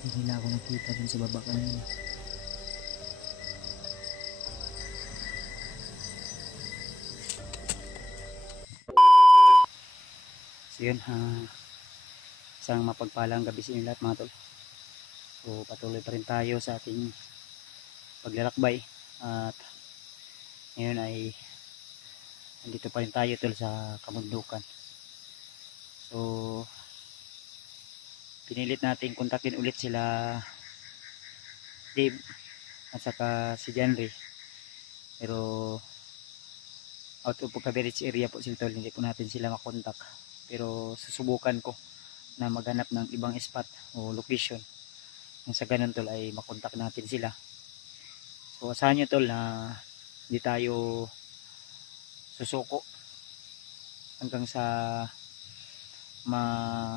Hindi nila ako nakita dun sa baba kanina. So yun, isang mapagpalang gabi sa inyo lahat mga tol. So patuloy pa rin tayo sa ating paglalakbay. At ngayon ay nandito pa rin tayo tol sa kabundukan. So pinilit natin kontakin ulit sila Dave at saka si Janry, pero out of coverage area po sila tol, hindi po natin sila makontak. Pero susubukan ko na maghanap ng ibang spot o location nang sa ganun tol ay makontak natin sila. So asahan nyo tol na hindi tayo susuko hanggang sa matigtas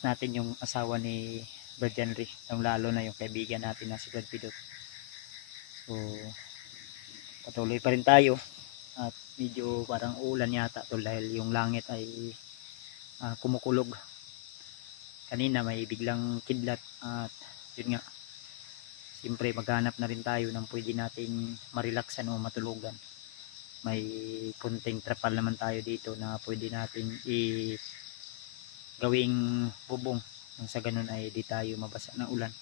natin yung asawa ni Brad Janry, lalo na yung kaibigan natin na si Brad Pidot. So patuloy pa rin tayo at medyo parang ulan yata tol, dahil yung langit ay kumukulog. Kanina may biglang kidlat at yun nga, siyempre maghanap na rin tayo ng pwede nating marelaksan o matulugan. May kunting trapal naman tayo dito na pwede natin gawing bubong nang sa ganun ay di tayo mabasa ng ulan.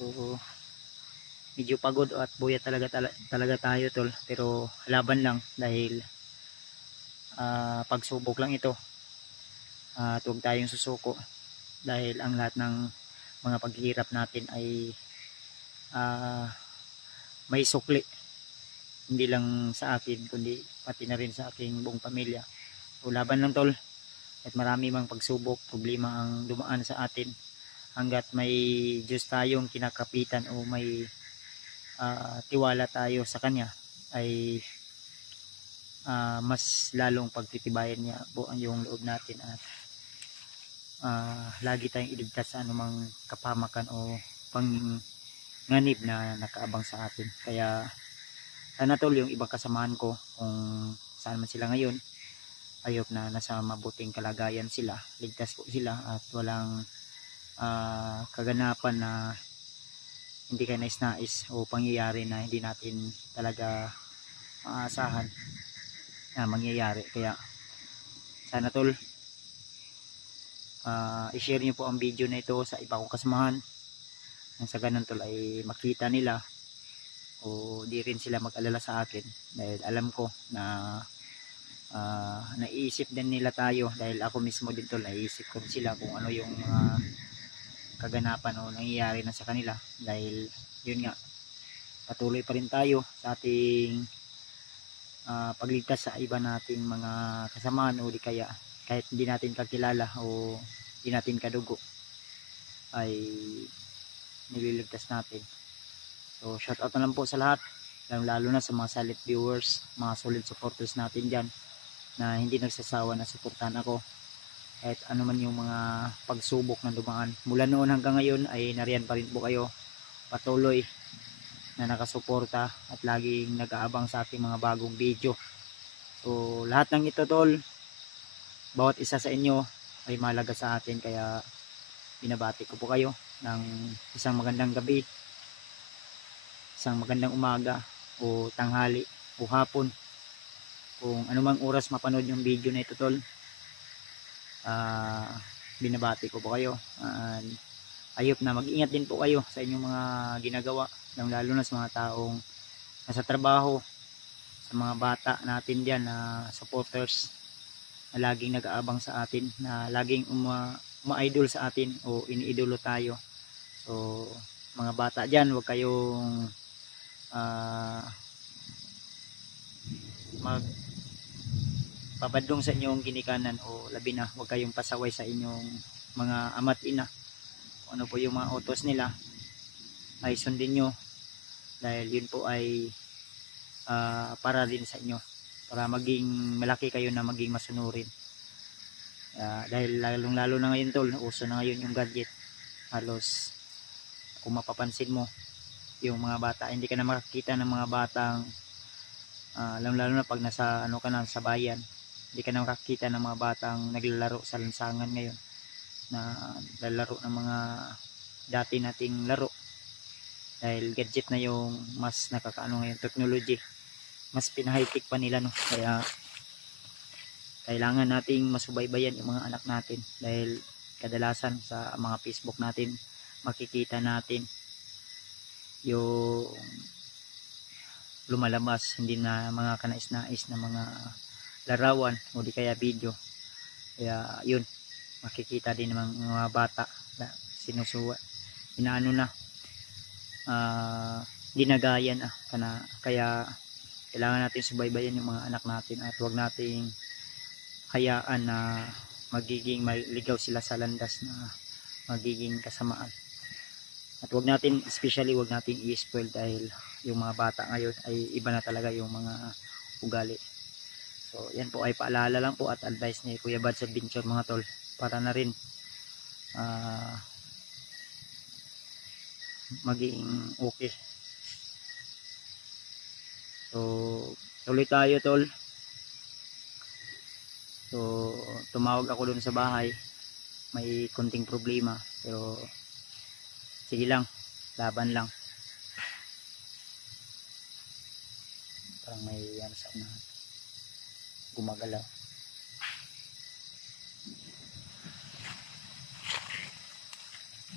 So medyo pagod at buya talaga tayo tol, pero laban lang dahil pagsubok lang ito. At huwag tayong susuko dahil ang lahat ng mga paghihirap natin ay may sukli, hindi lang sa akin kundi pati na rin sa aking buong pamilya. So laban lang tol, at marami mang pagsubok, problema ang dumaan sa atin, hanggat may Diyos tayong kinakapitan o may tiwala tayo sa Kanya ay mas lalong pagtitibayan niya po ang yung loob natin, at lagi tayong iligtas sa anumang kapamakan o panganib na nakaabang sa atin. Kaya sana tol yung ibang kasamahan ko, kung saan man sila ngayon, ayop na nasa mabuting kalagayan sila, ligtas po sila at walang kaganapan na hindi kayo nais-nais o pangyayari na hindi natin talaga maasahan na mangyayari. Kaya sana tol i-share nyo po ang video na ito sa iba kong kasamahan, nang sa ganun tol ay makita nila o di rin sila mag-alala sa akin, dahil alam ko na naiisip din nila tayo, dahil ako mismo din tol naiisip ko sila kung ano yung mga kaganapan o nangyayari na sa kanila. Dahil yun nga, patuloy pa rin tayo sa ating pagligtas sa iba nating mga kasamaan, o di kaya kahit hindi natin kakilala o hindi natin kadugo ay nililigtas natin. So shout out na lang po sa lahat, lalo na sa mga silent viewers, mga solid supporters natin dyan na hindi nagsasawa na suportahan ako kahit ano man yung mga pagsubok na dumaan. Mula noon hanggang ngayon ay nariyan pa rin po kayo, patuloy na nakasuporta at laging nag-aabang sa ating mga bagong video. So lahat ng ito tol, bawat isa sa inyo ay mahalaga sa atin, kaya binabati ko po kayo ng isang magandang gabi, isang magandang umaga o tanghali o hapon, kung anumang oras mapanood yung video na ito tol. Binabati ko po kayo, ayop na mag-ingat din po kayo sa inyong mga ginagawa, lalo na sa mga taong nasa trabaho, sa mga bata natin dyan na supporters na laging nag-aabang sa atin, na laging uma-idol sa atin o iniidolo tayo. So mga bata dyan, huwag kayong magpabadlong sa inyong ginikanan, o labi na huwag kayong pasaway sa inyong mga ama't ina. Kung ano po yung mga utos nila ay sundin nyo, dahil yun po ay para din sa inyo, para maging malaki kayo na maging masunurin. Dahil lalong lalo na ngayon tol, uso na ngayon yung gadget. Halos kung mapapansin mo, yung mga bata, hindi ka na makakita ng mga batang lalo na pag nasa ano ka na sa bayan, hindi ka na makakita ng mga batang naglalaro sa lansangan ngayon. na lalaro ng mga dati nating laro, dahil gadget na yung mas nakakaano ngayon, technology mas pinahigh-tech pa nila, no? Kaya kailangan nating masubaybayan yung mga anak natin, dahil kadalasan sa mga Facebook natin makikita natin yung lumalabas hindi na mga kanais-nais na mga larawan o di kaya video. Kaya yun, makikita din ng mga bata na sinusuwa, inaano na, ginagaya na kaya kailangan natin subaybayan yung mga anak natin at huwag nating hayaan na magiging maligaw sila sa landas na magiging kasamaan. At huwag natin, especially huwag natin i-spoil, dahil yung mga bata ngayon ay iba na talaga yung mga ugali. So yan po ay paalala lang po at advice ni Kuya Bads Adventure mga tol, para na rin maging okay. So tuloy tayo tol. So tumawag ako dun sa bahay, may konting problema, pero sige lang, laban lang. Parang may ano sa unahan, gumagalaw.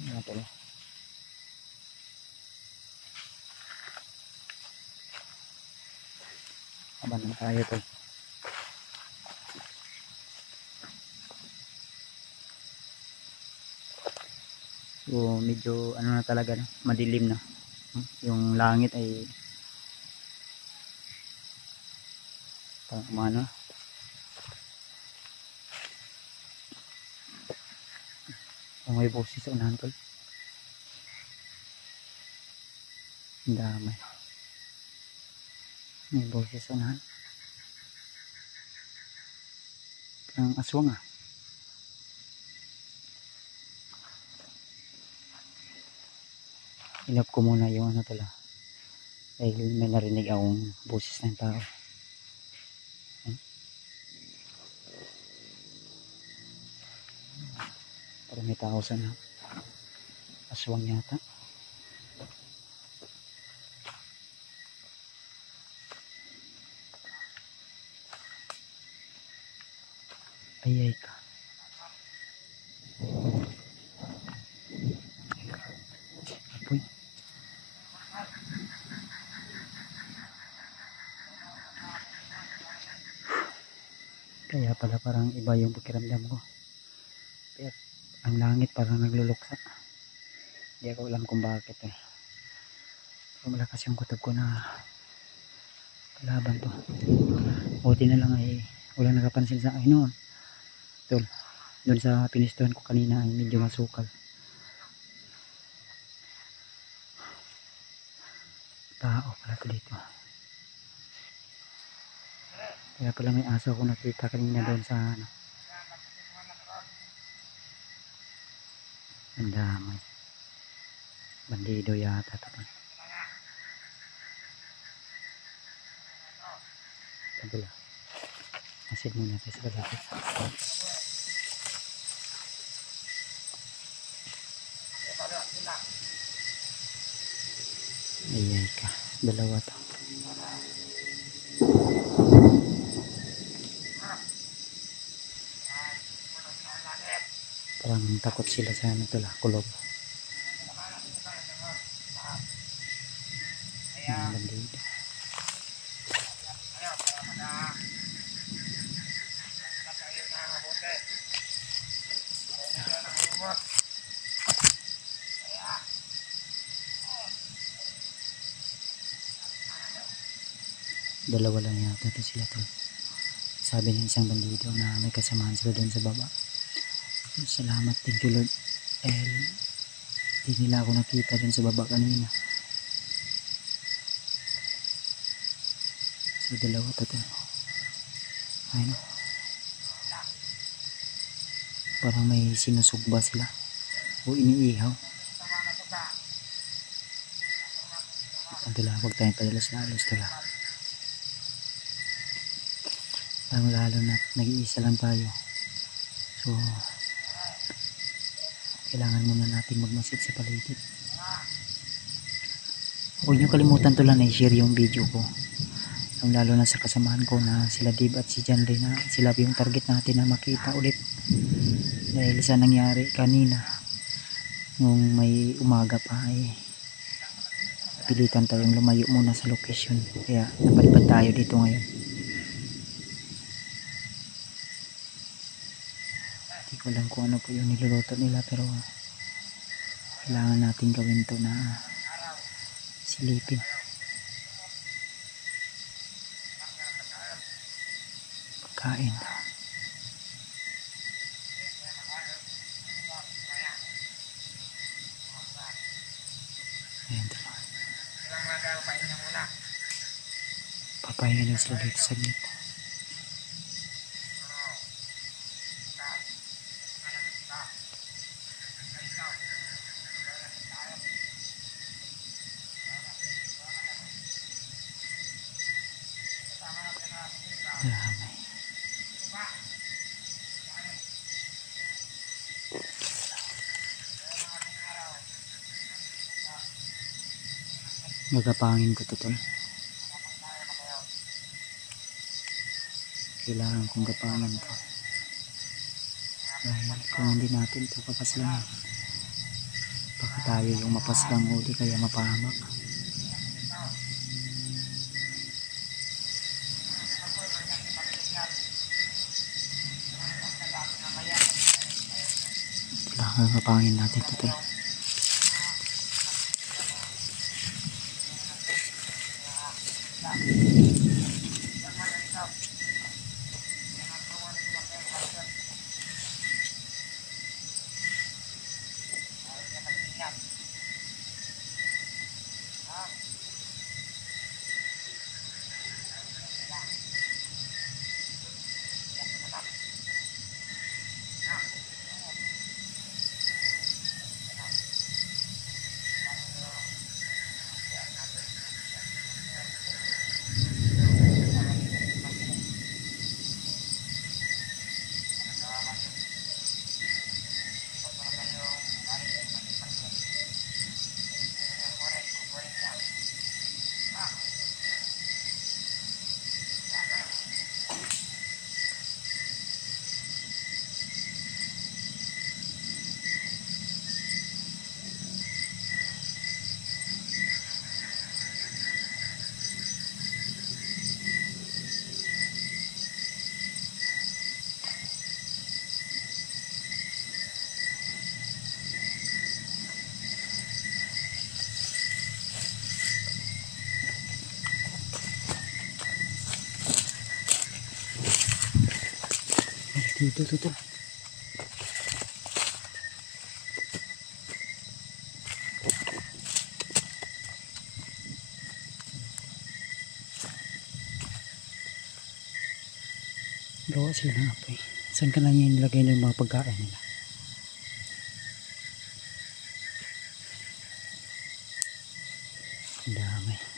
Ano to? Aban na tayo to. So medyo ano na talaga, no? Madilim na. Yung langit ay parang umano. Ang may boses sa unahan tol. Ang dami. May boses sa unahan. Parang aswang ah. Inap ko muna yung ano tala, dahil may narinig akong boses ng tao. Parang may tao sana, aswang yata. Ayay ka. Apoy. Kaya pala parang iba yung pakiramdam ko. Kaya ang langit parang nagluluksa. Hindi ako alam kung bakit eh. So malakas yung kutob ko na kalaban to. Buti na lang ay walang nakapansin sa akin noon. Doon sa pinistuhan ko kanina ay medyo masukal. Tao pala to dito. Kaya pala may aso ako nakita kanina doon sa ano. Ang damay. Bandido yata ito. Tabula. Masid muna tayo sa kalapit. Ayay ka. Dalawa to. Parang takot sila sa ano to la, kulob. Bandido. Dalawa lang yata to sila to. Sabi ng isang bandido na may kasamahan sila doon sa baba. Salamat din kay Lord. Di nila ako nakita doon sa baba kanina. So dalawa to. Ayun. Parang may sinusugba sila o iniihaw. Pagdala, huwag tayong padalos-dalos tala. Lalo na nag-iisa lang tayo. So kailangan muna natin magmasid sa paligid. Huwag nyo kalimutan to lang na i-share yung video ko, lalo na sa kasamahan ko na sila Dave at si John Ray, na sila yung target natin na makita ulit dahil sa nangyari kanina nung may umaga pa ay pilitan tayong lumayo muna sa location, kaya napalipad tayo dito ngayon. Hindi ko alam kung ano po yung niluluto nila, pero kailangan natin gawin to na silipin. Pagkain. Ayan, dalawa. Papahinga lang sila dito saglit. Dami. Magapangin ko to tol. Kailangan kong gapangin to. Dahil kung hindi natin to papaslang, baka tayo yung mapaslang o di kaya mapahamak. Kailangan gapangin natin to tol. Dito to. Gawa sila ng apoy. Saan ka na niya nilagay ng mga pagkain nila? Ang dami.